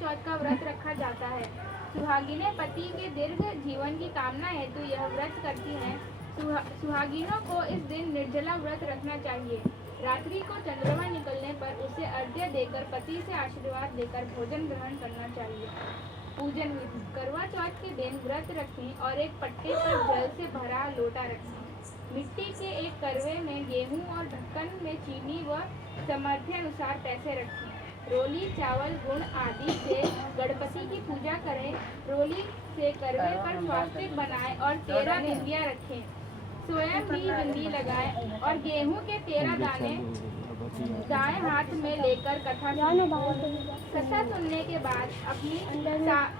चौथ का व्रत रखा जाता है। सुहागिनें पति के दीर्घ जीवन की कामना हेतु यह व्रत करती हैं। सुहागिनों को इस दिन निर्जला व्रत रखना चाहिए। रात्रि को चंद्रमा निकलने पर उसे अर्घ्य देकर पति से आशीर्वाद लेकर भोजन ग्रहण करना चाहिए। पूजन विधि। करवा चौथ के दिन व्रत रखें और एक पट्टे पर जल से भरा लोटा रखें। मिट्टी के एक करवे में गेहूं और ढक्कन में चीनी व सामर्थ्य अनुसार पैसे रखें। रोली, चावल, गुड़ आदि से गणपति की पूजा करें। रोली से करवे पर स्वास्तिक बनाएं और 13 बिंदियां रखें। स्वयं भी बिंदी लगाएं और गेहूं के 13 दाने दाएं हाथ में लेकर कथा सुनने के बाद अपनी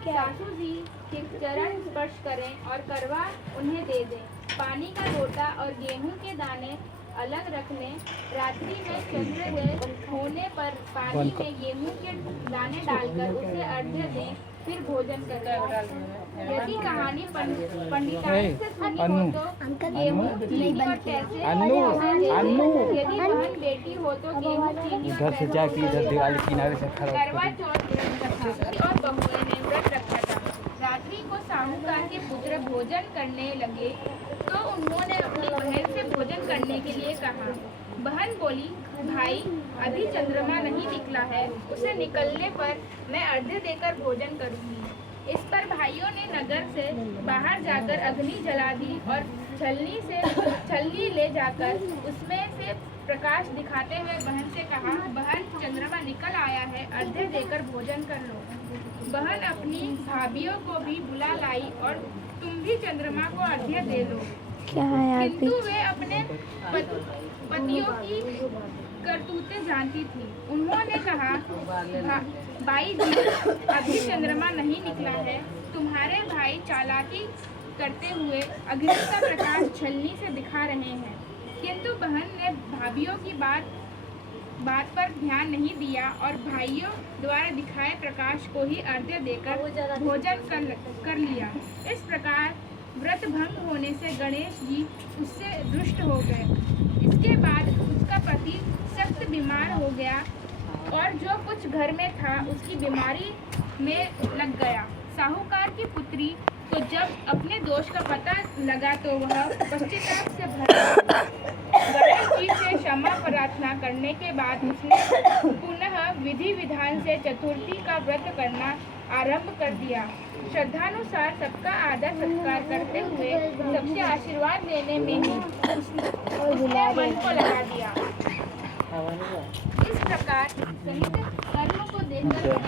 सासू जी के चरण स्पर्श करें और करवा उन्हें दे दें। पानी का लोटा और गेहूं के दाने अलग रख लें। रात्रि में चंद्रोदय होने पर पानी में गेहूं के दाने डालकर उसे अर्घ्य दें, फिर भोजन करें। यदि कहानी पंडिताई से सुनी हो तो गेहूं, चीनी और पैसे। यदि बहन बेटी हो तो गेहूं, चीनी और पैसे। करवा चौथ और बहुओं ने व्रत रखा था। रात्रि को साहूकार के पुत्र भोजन करने लगे तो उन्होंने अपनी बहन से भोजन करने के लिए कहा। बहन बोली, भाई अभी चंद्रमा नहीं निकला है, उसे निकलने पर मैं अर्घ्य देकर भोजन करूंगी। इस पर भाइयों ने नगर से बाहर जाकर अग्नि जला दी और छलनी ले जाकर उसमें से प्रकाश दिखाते हुए बहन से कहा, बहन चंद्रमा निकल आया है, अर्घ्य देकर भोजन कर लो। बहन अपनी भाभियों को भी बुला लाई और तुम भी चंद्रमा को अर्घ्य दे लो। किंतु वे अपने पतियों की करतूतें जानती थी। उन्होंने कहा, बाई जी अभी चंद्रमा नहीं निकला है, तुम्हारे भाई चालाकी करते हुए अग्नि का प्रकाश छलनी से दिखा रहे हैं। किंतु बहन ने भाभियों की बात पर ध्यान नहीं दिया और भाइयों द्वारा दिखाए प्रकाश को ही अर्घ्य देकर भोजन कर लिया। इस प्रकार व्रत भंग होने से गणेश जी उससे रुष्ट हो गए। इसके बाद उसका पति सख्त बीमार हो गया और जो कुछ घर में था उसकी बीमारी में लग गया। साहूकार की पुत्री को जब अपने दोष का पता लगा तो वह पश्चाताप से भरा गणेश जी से क्षमा प्रार्थना करने के बाद उसने पुनः विधि विधान से चतुर्थी का व्रत करना आरंभ कर दिया। श्रद्धानुसार सबका आदर सत्कार करते हुए सबसे आशीर्वाद लेने में ही उसने मन को लगा दिया। इस प्रकार कर्म को देखकर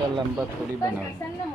प्रसन्न